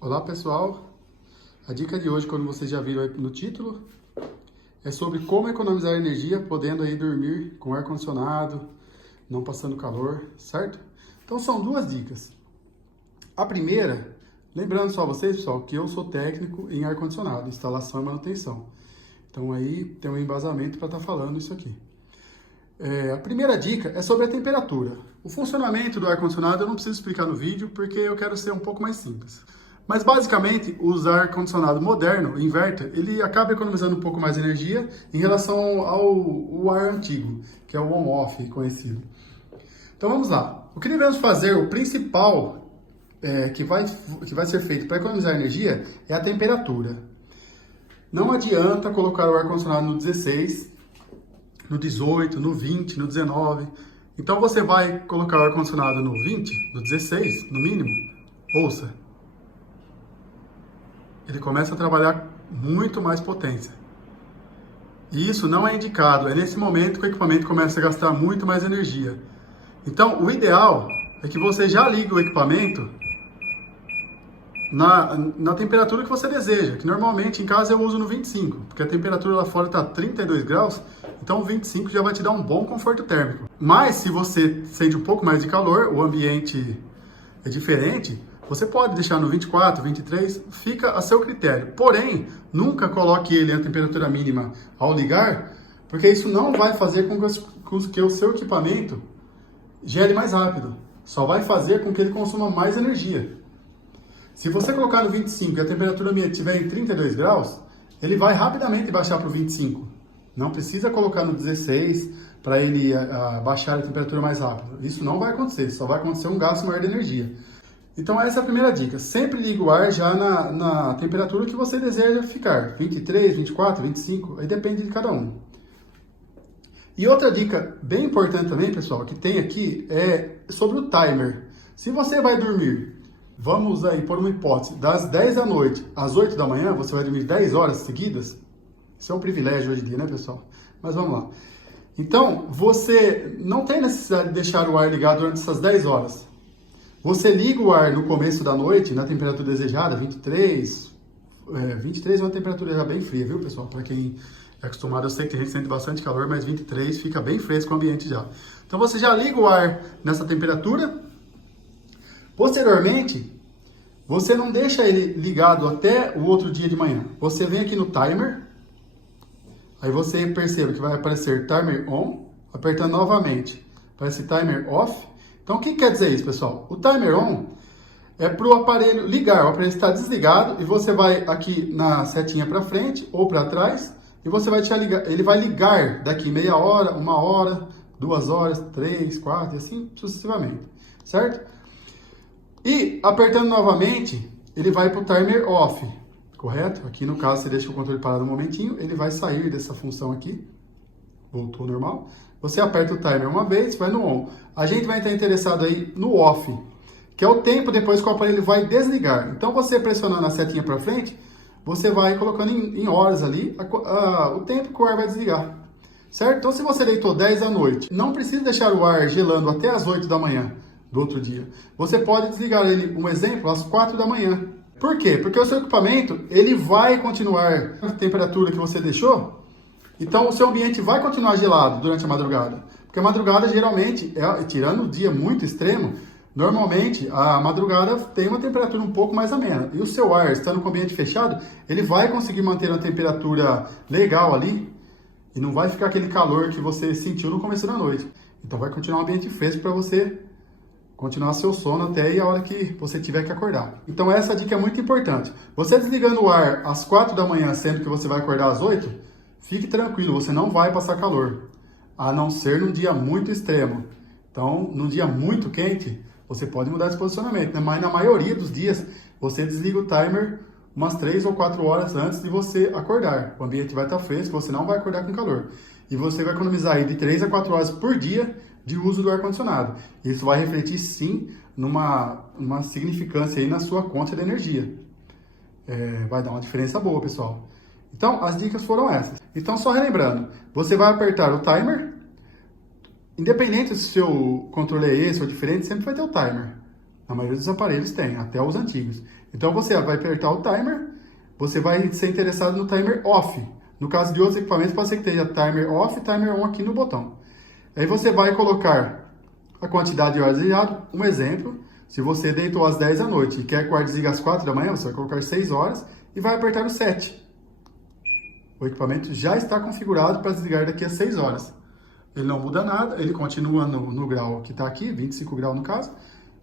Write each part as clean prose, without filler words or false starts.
Olá pessoal, a dica de hoje, como vocês já viram aí no título, é sobre como economizar energia podendo aí dormir com ar-condicionado, não passando calor, certo? Então são duas dicas. A primeira, lembrando só vocês pessoal, que eu sou técnico em ar-condicionado, instalação e manutenção. Então aí tem um embasamento para estar falando isso aqui. A primeira dica é sobre a temperatura. O funcionamento do ar-condicionado eu não preciso explicar no vídeo porque eu quero ser um pouco mais simples. Mas basicamente, o ar-condicionado moderno, o inverter, ele acaba economizando um pouco mais de energia em relação ao ar antigo, que é o on-off conhecido. Então vamos lá. O que devemos fazer, o principal que vai ser feito para economizar energia é a temperatura. Não adianta colocar o ar-condicionado no 16, no 18, no 20, no 19. Então você vai colocar o ar-condicionado no 20, no 16, no mínimo. Ouça, ele começa a trabalhar muito mais potência. E isso não é indicado, é nesse momento que o equipamento começa a gastar muito mais energia. Então, o ideal é que você já ligue o equipamento na temperatura que você deseja, que normalmente em casa eu uso no 25, porque a temperatura lá fora está 32 graus, então o 25 já vai te dar um bom conforto térmico. Mas se você sente um pouco mais de calor, o ambiente é diferente, você pode deixar no 24, 23, fica a seu critério. Porém, nunca coloque ele a temperatura mínima ao ligar, porque isso não vai fazer com que o seu equipamento gere mais rápido. Só vai fazer com que ele consuma mais energia. Se você colocar no 25 e a temperatura ambiente estiver em 32 graus, ele vai rapidamente baixar para o 25. Não precisa colocar no 16 para ele baixar a temperatura mais rápido. Isso não vai acontecer, só vai acontecer um gasto maior de energia. Então essa é a primeira dica. Sempre ligue o ar já na temperatura que você deseja ficar. 23, 24, 25, aí depende de cada um. E outra dica bem importante também, pessoal, que tem aqui é sobre o timer. Se você vai dormir, vamos aí por uma hipótese, das 10 da noite às 8 da manhã, você vai dormir 10 horas seguidas. Isso é um privilégio hoje em dia, né, pessoal? Mas vamos lá. Então, você não tem necessidade de deixar o ar ligado durante essas 10 horas. Você liga o ar no começo da noite, na temperatura desejada, 23. 23 é uma temperatura já bem fria, viu, pessoal? Para quem é acostumado, eu sei que a gente sente bastante calor, mas 23 fica bem fresco o ambiente já. Então você já liga o ar nessa temperatura. Posteriormente, você não deixa ele ligado até o outro dia de manhã. Você vem aqui no timer, aí você percebe que vai aparecer timer on, apertando novamente, aparece timer off. Então, o que quer dizer isso, pessoal? O timer on é para o aparelho ligar, o aparelho está desligado e você vai aqui na setinha para frente ou para trás e você vai ligar, ele vai ligar daqui meia hora, 1 hora, 2 horas, 3, 4 e assim sucessivamente, certo? E apertando novamente, ele vai para o timer off, correto? Aqui no caso você deixa o controle parado um momentinho, ele vai sair dessa função aqui, voltou ao normal. Você aperta o timer uma vez, vai no on. A gente vai estar interessado aí no off, que é o tempo depois que o aparelho vai desligar. Então você pressionando a setinha para frente, você vai colocando em horas ali o tempo que o ar vai desligar, certo? Então se você deitou 10 da noite, não precisa deixar o ar gelando até as 8 da manhã do outro dia. Você pode desligar ele, um exemplo, às 4 da manhã. Por quê? Porque o seu equipamento, ele vai continuar a temperatura que você deixou. Então, o seu ambiente vai continuar gelado durante a madrugada. Porque a madrugada, geralmente, tirando o dia muito extremo, normalmente a madrugada tem uma temperatura um pouco mais amena. E o seu ar, estando com o ambiente fechado, ele vai conseguir manter uma temperatura legal ali e não vai ficar aquele calor que você sentiu no começo da noite. Então, vai continuar um ambiente fresco para você continuar seu sono até aí a hora que você tiver que acordar. Então, essa dica é muito importante. Você desligando o ar às 4 da manhã, sendo que você vai acordar às 8, fique tranquilo, você não vai passar calor, a não ser num dia muito extremo. Então, num dia muito quente, você pode mudar esse posicionamento, né? Mas na maioria dos dias, você desliga o timer umas 3 ou 4 horas antes de você acordar. O ambiente vai estar fresco, você não vai acordar com calor. E você vai economizar aí de 3 a 4 horas por dia de uso do ar-condicionado. Isso vai refletir, sim, numa significância aí na sua conta de energia. Vai dar uma diferença boa, pessoal. Então, as dicas foram essas. Então, só relembrando, você vai apertar o timer, independente se o seu controle é esse ou diferente, sempre vai ter o timer. A maioria dos aparelhos tem, até os antigos. Então você vai apertar o timer, você vai ser interessado no timer off. No caso de outros equipamentos, pode ser que tenha timer off e timer on aqui no botão. Aí você vai colocar a quantidade de horas desligado. Um exemplo, se você deitou às 10 da noite e quer que o ar desligue às 4 da manhã, você vai colocar 6 horas e vai apertar o 7. O equipamento já está configurado para desligar daqui a 6 horas. Ele não muda nada, ele continua no grau que está aqui, 25 graus no caso,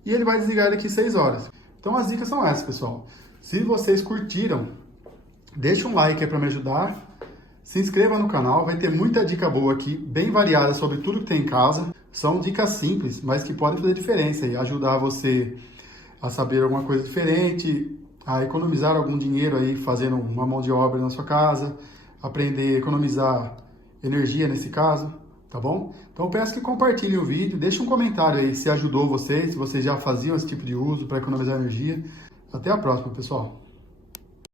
e ele vai desligar daqui a 6 horas. Então as dicas são essas, pessoal. Se vocês curtiram, deixa um like aí para me ajudar. Se inscreva no canal, vai ter muita dica boa aqui, bem variada sobre tudo que tem em casa. São dicas simples, mas que podem fazer diferença e ajudar você a saber alguma coisa diferente, a economizar algum dinheiro aí fazendo uma mão de obra na sua casa, aprender a economizar energia nesse caso, tá bom? Então eu peço que compartilhem o vídeo, deixe um comentário aí se ajudou vocês, se vocês já faziam esse tipo de uso para economizar energia. Até a próxima, pessoal!